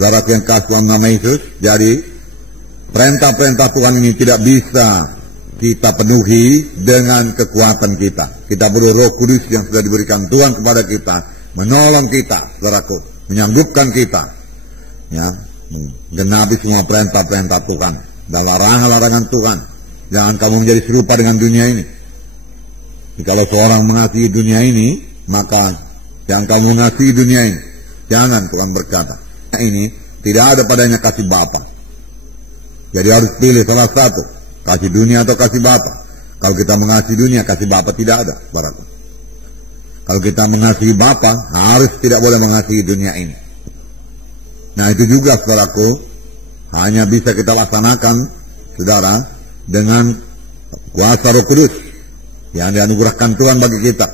saudaraku yang kasih dalam nama Yesus, jadi perintah-perintah Tuhan ini tidak bisa kita penuhi dengan kekuatan kita. Kita perlu Roh Kudus yang sudah diberikan Tuhan kepada kita, menolong kita, saudaraku, menyanggupkan kita, ya, menggenapi semua perintah-perintah Tuhan dan larangan-larangan Tuhan. Jangan kamu menjadi serupa dengan dunia ini. Kalau seorang mengasihi dunia ini, maka yang kamu mengasihi dunia ini. Jangan, Tuhan berkata. Ini tidak ada padanya kasih Bapa. Jadi harus pilih salah satu, kasih dunia atau kasih Bapa. Kalau kita mengasihi dunia, kasih Bapa tidak ada, saudaraku. Kalau kita mengasihi Bapa, harus tidak boleh mengasihi dunia ini. Nah, itu juga, saudaraku, hanya bisa kita laksanakan, saudara, dengan kuasa Roh Kudus yang dianugerahkan Tuhan bagi kita.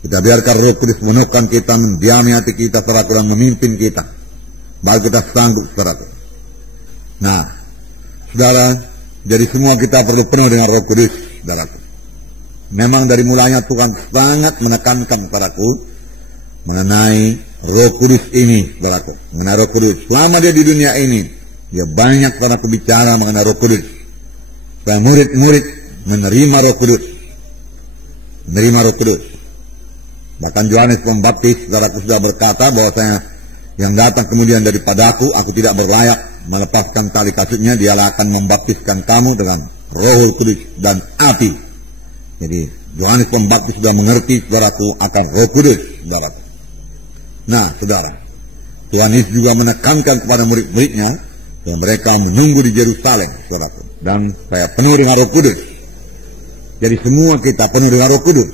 Kita biarkan Roh Kudus meneguhkan kita, mendiami hati kita, saudaraku, dan memimpin kita. Baru kita sanggup, saudaraku. Nah, saudara, jadi semua kita perlu penuh dengan Roh Kudus, saudaraku. Memang dari mulanya Tuhan sangat menekankan saudaraku mengenai Roh Kudus ini, saudaraku. Mengenai Roh Kudus. Selama dia di dunia ini, dia banyak saudaraku bicara mengenai Roh Kudus. Supaya murid-murid menerima Roh Kudus. Menerima Roh Kudus. Bahkan Yohanes Pembaptis, saudaraku, sudah berkata bahwasanya yang datang kemudian daripadaku, aku tidak berlayak melepaskan tali kasutnya, dialah akan membaptiskan kamu dengan Roh Kudus dan api. Jadi Yohanes Pembaptis sudah mengerti, saudaraku, akan Roh Kudus, saudaraku. Nah, saudara, Tuhan Yesus juga menekankan kepada murid-muridnya yang mereka menunggu di Yerusalem, saudaraku, dan saya penuh dengan Roh Kudus. Jadi semua kita penuh dengan Roh Kudus,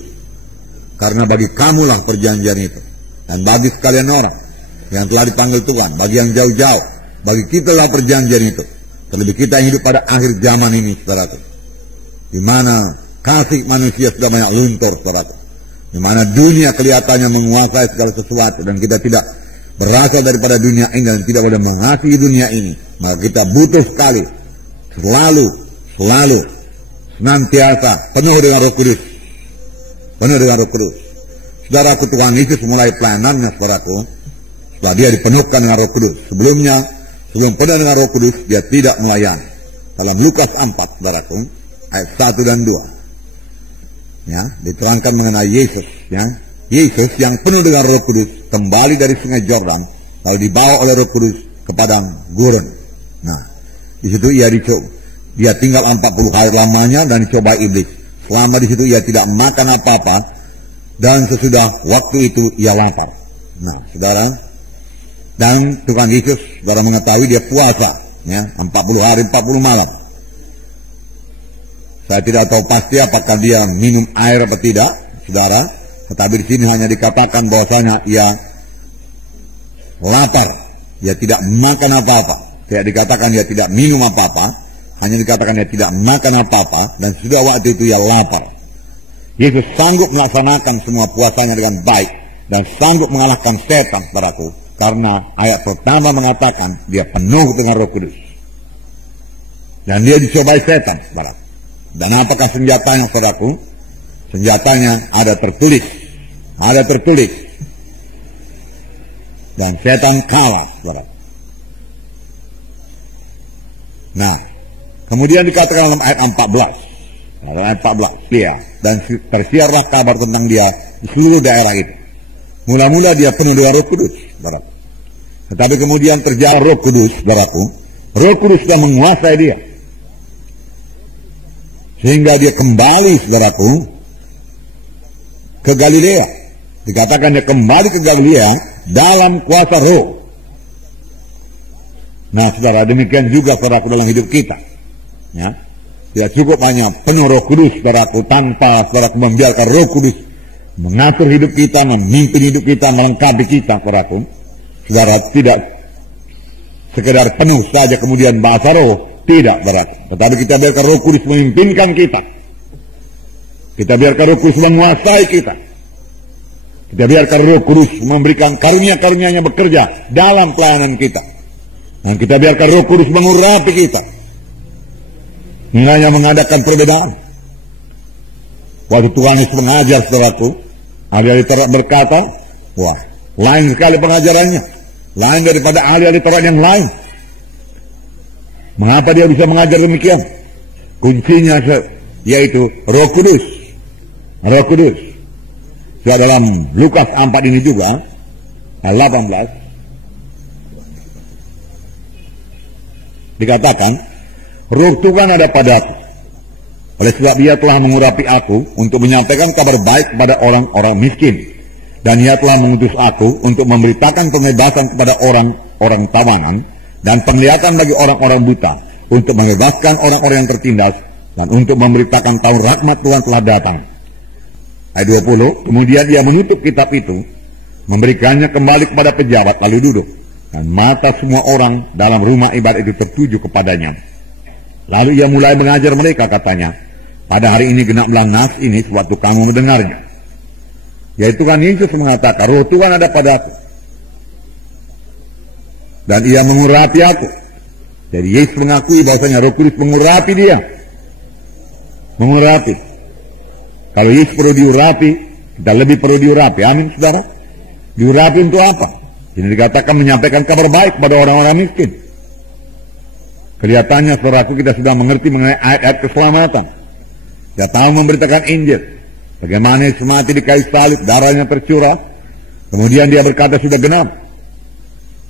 karena bagi kamulah perjanjian itu, dan bagi sekalian orang yang telah dipanggil Tuhan, bagi yang jauh-jauh, bagi kita lah perjanjian itu. Terlebih kita yang hidup pada akhir zaman ini, saudaraku, di mana kasih manusia sudah banyak luntur, saudaraku, di mana dunia kelihatannya menguasai segala sesuatu, dan kita tidak berasal daripada dunia ini dan tidak boleh mengasihi dunia ini. Maka kita butuh sekali, selalu, senantiasa penuh dengan Roh Kudus, penuh dengan Roh Kudus. Saudaraku, Tuhan Yesus mulai pelayanannya, saudaraku, setelah dia dipenuhkan dengan Roh Kudus. Sebelum penuh dengan Roh Kudus, dia tidak melayani. Dalam Lukas 4, saudaraku, ayat 1 dan 2. Ya, diterangkan mengenai Yesus, ya. Yesus yang penuh dengan Roh Kudus kembali dari Sungai Yordan, lalu dibawa oleh Roh Kudus ke padang gurun. Nah, di situ dia tinggal 40 hari lamanya dan dicoba iblis. Selama di situ ia tidak makan apa-apa, dan sesudah waktu itu ia lapar. Nah, saudara, dan Tuhan Yesus, saudara, mengetahui dia puasa, ya, 40 hari 40 malam. Saya tidak tahu pasti apakah dia minum air atau tidak, saudara. Tetapi di sini hanya dikatakan bahwasanya ia lapar, dia tidak makan apa-apa. Tidak dikatakan dia tidak minum apa-apa, hanya dikatakan dia tidak makan apa-apa, dan sudah waktu itu ia lapar. Yesus sanggup melaksanakan semua puasanya dengan baik dan sanggup mengalahkan setan, saudaraku, karena ayat pertama mengatakan dia penuh dengan Roh Kudus. Dan dia dicobai setan, saudaraku. Dan apakah senjatanya, saudaraku? Senjatanya ada tertulis. Dan setan kalah, saudara. Nah, kemudian dikatakan dalam ayat 14. Dalam ayat 14, dia. Dan tersiarlah kabar tentang dia di seluruh daerah itu. Mula-mula dia penuh dengan Roh Kudus, saudara. Tetapi kemudian terjadi Roh Kudus, saudaraku. Roh Kudus sudah menguasai dia. Sehingga dia kembali, saudaraku, ke Galilea. Dikatakan dia kembali ke Galilea dalam kuasa Roh. Nah, saudara, demikian juga, saudaraku, dalam hidup kita. Ya, tidak cukup hanya penuh Roh Kudus, saudaraku, tanpa, saudaraku, membiarkan Roh Kudus mengatur hidup kita, memimpin hidup kita, melengkapi kita, saudaraku. Saudara, tidak sekedar penuh saja kemudian bahasa Roh. Tidak, saudaraku. Tetapi kita biarkan Roh Kudus memimpinkan kita. Kita biarkan Roh Kudus menguasai kita. Kita biarkan Roh Kudus memberikan karunia-karunia-Nya bekerja dalam pelayanan kita. Dan kita biarkan Roh Kudus mengurapi kita. Hingga mengadakan perbedaan. Waktu Tuhan Yesus mengajar, saudaraku, ada berkata, wah, lain sekali pengajarannya. lain daripada ahli-ahli Taurat yang lain. Mengapa dia bisa mengajar demikian? Kuncinya yaitu Roh Kudus. Roh Kudus. Sudah dalam Lukas 4 ini juga, 18, dikatakan, Roh Tuhan ada padaku. Oleh sebab Ia telah mengurapi aku untuk menyampaikan kabar baik kepada orang-orang miskin. Dan Ia telah mengutus aku untuk memberitakan pembebasan kepada orang-orang tawanan dan penglihatan bagi orang-orang buta, untuk membebaskan orang-orang yang tertindas, dan untuk memberitakan tahun rahmat Tuhan telah datang. Ayat 20, kemudian Ia menutup kitab itu, memberikannya kembali kepada pejabat, lalu duduk. Dan mata semua orang dalam rumah ibadat itu tertuju kepadanya. Lalu Ia mulai mengajar mereka, katanya, pada hari ini genaplah nas ini sewaktu kamu mendengarnya. Yaitu kan Yesus mengatakan, Roh Tuhan ada padaku, dan Ia mengurapi aku. Jadi Yesus mengakui bahwasanya Roh Kudus mengurapi dia. Mengurapi. Kalau Yesus perlu diurapi, kita lebih perlu diurapi. Amin, saudara. Diurapi untuk apa? Ini dikatakan menyampaikan kabar baik kepada orang-orang miskin. Kelihatannya, saudaraku, kita sudah mengerti mengenai ayat-ayat keselamatan. Kita tahu memberitakan Injil. Bagaimana Yesus mati di kayu salib, darahnya tercurah. Kemudian Dia berkata sudah genap.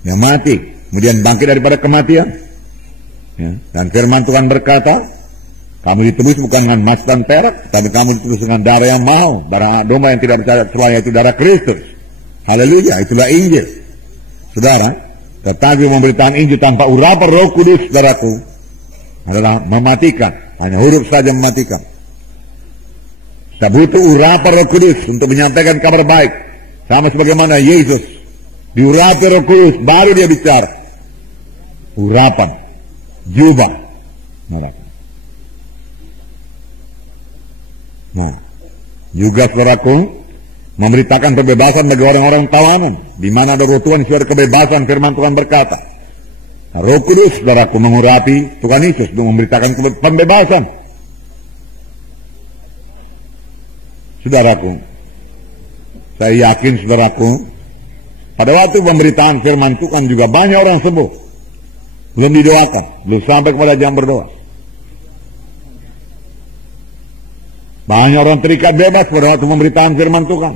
Dia mati, kemudian bangkit daripada kematian. Ya. Dan firman Tuhan berkata, kamu ditebus bukan dengan emas dan perak, tapi kamu ditebus dengan darah yang mahal, darah domba yang tidak ada celahnya, itu darah Kristus. Haleluya, itulah Injil. Saudara, tetapi memberitakan Injil tanpa urapan Roh Kudus, saudaraku, adalah mematikan. Hanya huruf saja mematikan. Kita butuh urapan Roh Kudus untuk menyampaikan kabar baik. Sama sebagaimana Yesus diurapi Roh Kudus, baru Dia bicara. Urapan, jubah. Nah, juga saudaraku, memberitakan kebebasan bagi orang-orang tawanan. Di mana ada Roh Tuhan, sudah kebebasan. Firman Tuhan berkata, Roh Kudus, saudaraku, mengurapi Tuhan Yesus untuk memberitakan pembebasan. Saudaraku, saya yakin, saudaraku, pada waktu pemberitaan firman Tuhan juga banyak orang sembuh. Belum didoakan, belum sampai kepada jam berdoa. Banyak orang terikat bebas pada waktu pemberitaan firman Tuhan.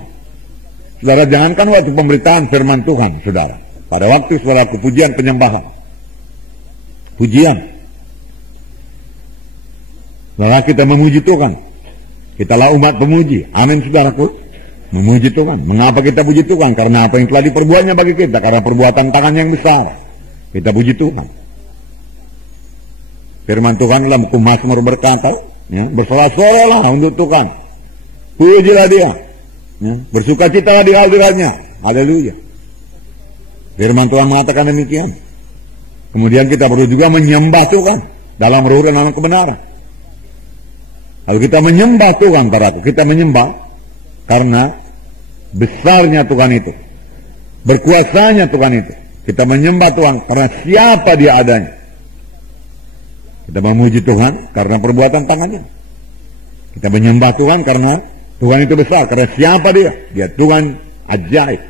Saudara, jangankan waktu pemberitaan firman Tuhan, saudara. Pada waktu, saudaraku, pujian penyembahan. Pujian. Lalu kita memuji Tuhan. Kitalah umat pemuji. Amin, saudaraku. Memuji Tuhan. Mengapa kita puji Tuhan? Karena apa yang telah diperbuatnya bagi kita. Karena perbuatan tangan yang besar. Kita puji Tuhan. Firman Tuhan dalam buku Mazmur berkata, ya, bersorak-soraklah untuk Tuhan. Pujilah Dia. Ya, bersukacitalah di hadiratnya. Haleluya. Firman Tuhan mengatakan demikian. Kemudian kita perlu juga menyembah Tuhan dalam roh dan dalam kebenaran. Kalau kita menyembah Tuhan, saudaraku, kita menyembah karena besarnya Tuhan itu, berkuasanya Tuhan itu. Kita menyembah Tuhan karena siapa Dia adanya. Kita memuji Tuhan karena perbuatan tangannya. Kita menyembah Tuhan karena Tuhan itu besar, karena siapa Dia? Dia Tuhan ajaib,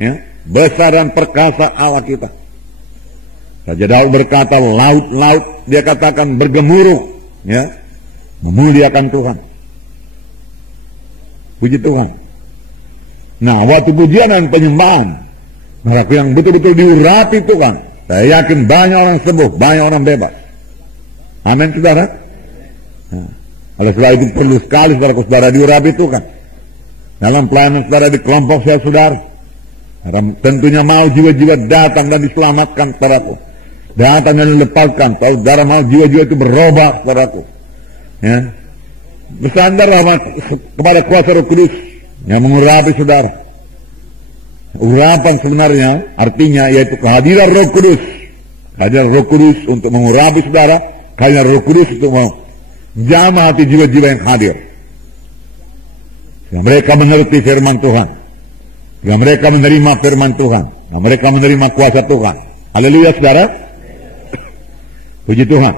ya, besar dan perkasa Allah kita. Raja Daud berkata, laut-laut, dia katakan bergemuruh, ya, memuliakan Tuhan. Puji Tuhan. Nah, waktu pujian dan penyembahan, mereka yang betul-betul diurapi Tuhan, saya yakin banyak orang sembuh, banyak orang bebas. Amin, saudara. Nah, oleh sebab itu perlu sekali saudara diurapi Tuhan. Dalam pelayanan saudara di kelompok saya, saudara, tentunya mau jiwa-jiwa datang dan diselamatkan, saudaraku. Datang dan dilepaskan. Saudara mau jiwa-jiwa itu berubah, saudaraku. Ya. Bersandarlah kepada kuasa Roh Kudus yang mengurapi saudara. Urapan sebenarnya artinya yaitu kehadiran Roh Kudus. Kehadiran Roh Kudus untuk mengurapi saudara. Kehadiran Roh Kudus untuk menjamah hati jiwa-jiwa yang hadir. Sehingga mereka mengerti firman Tuhan. Sehingga mereka menerima firman Tuhan. Sehingga mereka menerima kuasa Tuhan. Haleluya, saudara. Puji Tuhan.